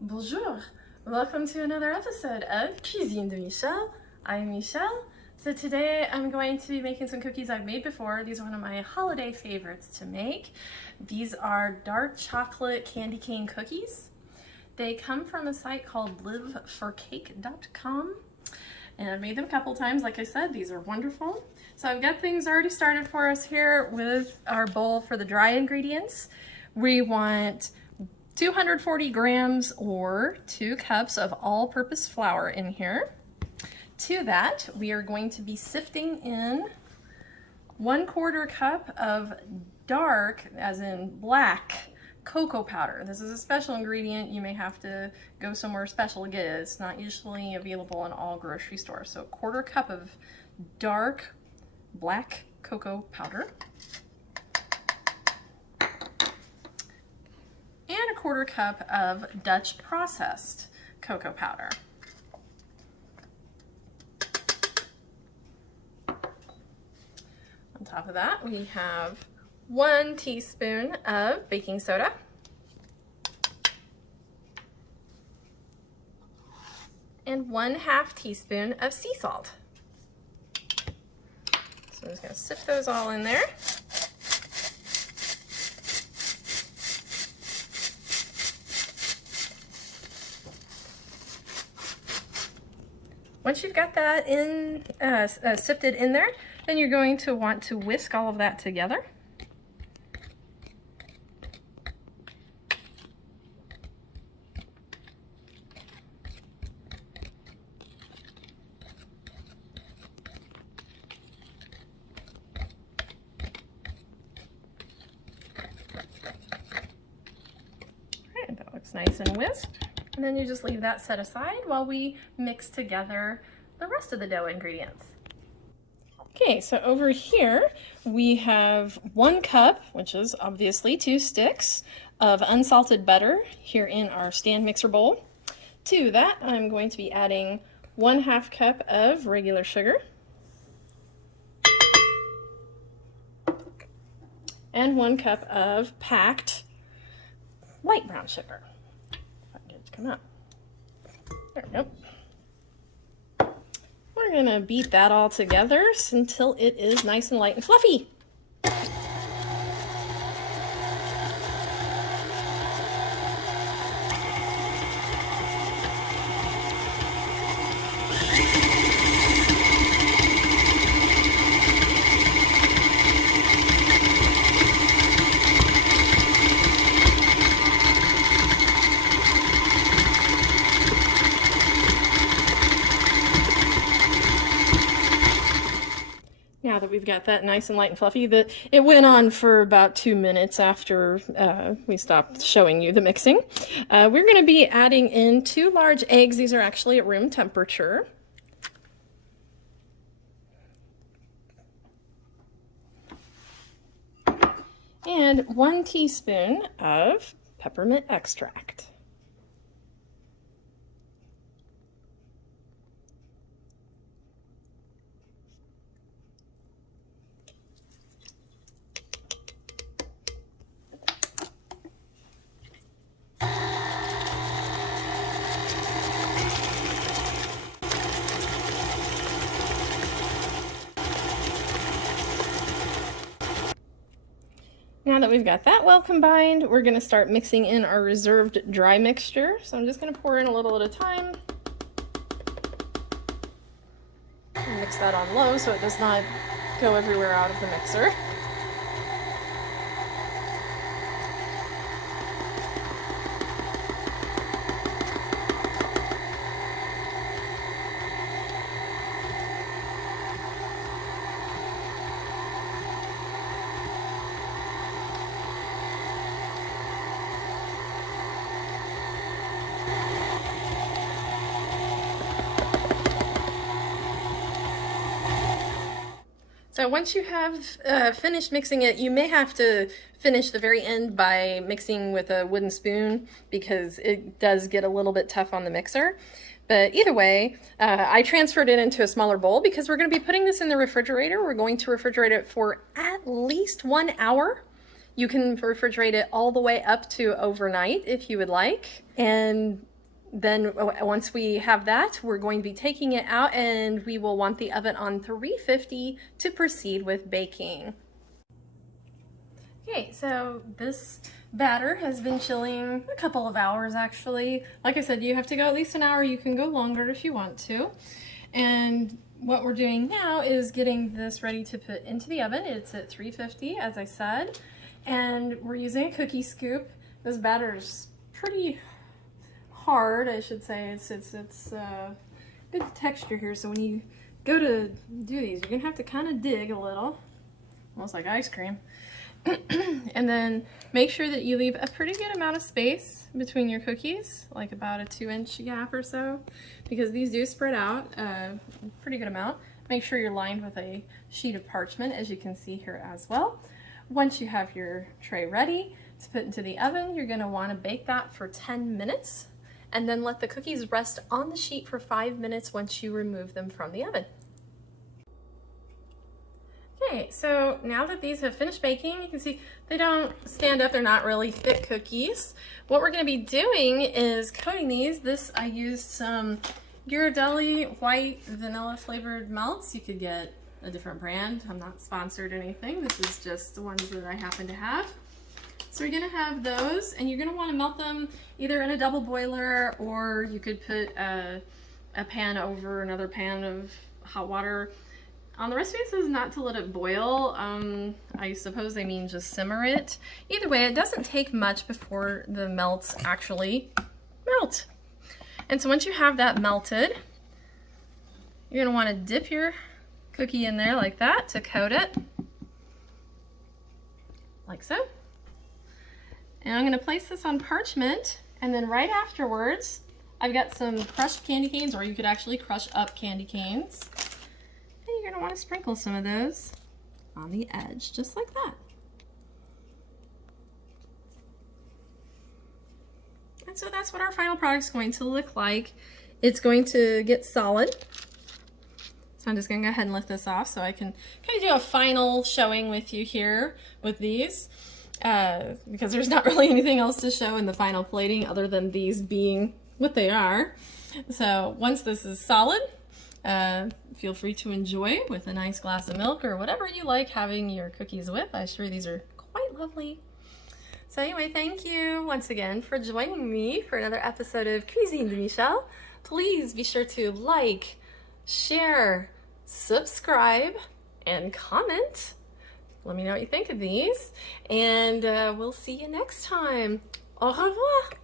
Bonjour, welcome to another episode of Cuisine de Michel. I'm Michelle. So today I'm going to be making some cookies I've made before. These are one of my holiday favorites to make. These are dark chocolate candy cane cookies. They come from a site called liveforcake.com. And I've made them a couple times. Like I said, these are wonderful. So I've got things already started for us here with our bowl for the dry ingredients. We want 240 grams or 2 cups of all-purpose flour in here. To that, we are going to be sifting in 1/4 cup of dark, as in black, cocoa powder. This is a special ingredient. You may have to go somewhere special to get it. It's not usually available in all grocery stores. So 1/4 cup of dark black cocoa powder. And 1/4 cup of Dutch processed cocoa powder. On top of that, we have 1 teaspoon of baking soda, and 1/2 teaspoon of sea salt. So I'm just going to sift those all in there. Once you've got that in sifted in there, then you're going to want to whisk all of that together. All right, that looks nice and whisked. And then you just leave that set aside while we mix together the rest of the dough ingredients. Okay, so over here we have 1 cup, which is obviously 2 sticks, of unsalted butter here in our stand mixer bowl. To that, I'm going to be adding 1/2 cup of regular sugar and 1 cup of packed light brown sugar. Come up. There we go. We're gonna beat that all together until it is nice and light and fluffy. Now that we've got that nice and light and fluffy, it went on for about 2 minutes after we stopped showing you the mixing. We're going to be adding in 2 large eggs. These are actually at room temperature. And 1 teaspoon of peppermint extract. Now that we've got that well combined, we're going to start mixing in our reserved dry mixture. So I'm just going to pour in a little at a time. And mix that on low so it does not go everywhere out of the mixer. So once you have finished mixing it, you may have to finish the very end by mixing with a wooden spoon because it does get a little bit tough on the mixer. But either way, I transferred it into a smaller bowl because we're going to be putting this in the refrigerator. We're going to refrigerate it for at least 1 hour. You can refrigerate it all the way up to overnight if you would like. And Then once we have that, we're going to be taking it out, and we will want the oven on 350 to proceed with baking. Okay, so this batter has been chilling a couple of hours actually. Like I said, you have to go at least an hour. You can go longer if you want to. And what we're doing now is getting this ready to put into the oven. It's at 350, as I said. And we're using a cookie scoop. This batter's pretty hard, I should say. It's good texture here, so when you go to do these, you're gonna have to kind of dig a little, almost like ice cream. And then make sure that you leave a pretty good amount of space between your cookies, like about a 2-inch gap or so, because these do spread out a pretty good amount. Make sure you're lined with a sheet of parchment, as you can see here as well. Once you have your tray ready to put into the oven, you're going to want to bake that for 10 minutes and then let the cookies rest on the sheet for 5 minutes once you remove them from the oven. Okay, so now that these have finished baking, you can see they don't stand up. They're not really thick cookies. What we're going to be doing is coating these. I used some Ghirardelli white vanilla flavored melts. You could get a different brand. I'm not sponsored or anything. This is just the ones that I happen to have. So you're going to have those, and you're going to want to melt them either in a double boiler, or you could put a pan over another pan of hot water. On the recipe it says not to let it boil. I suppose they mean just simmer it. Either way, it doesn't take much before the melts actually melt. And so once you have that melted, you're going to want to dip your cookie in there like that to coat it, like so. And I'm going to place this on parchment, and then right afterwards I've got some crushed candy canes, or you could actually crush up candy canes. And you're going to want to sprinkle some of those on the edge, just like that. And so that's what our final product is going to look like. It's going to get solid. So I'm just going to go ahead and lift this off so I can kind of do a final showing with you here with these. Because there's not really anything else to show in the final plating other than these being what they are. So once this is solid, feel free to enjoy with a nice glass of milk or whatever you like having your cookies with. I'm sure these are quite lovely. So anyway, thank you once again for joining me for another episode of Cuisine de Michel. Please be sure to like, share, subscribe, and comment. Let me know what you think of these, and we'll see you next time. Au revoir!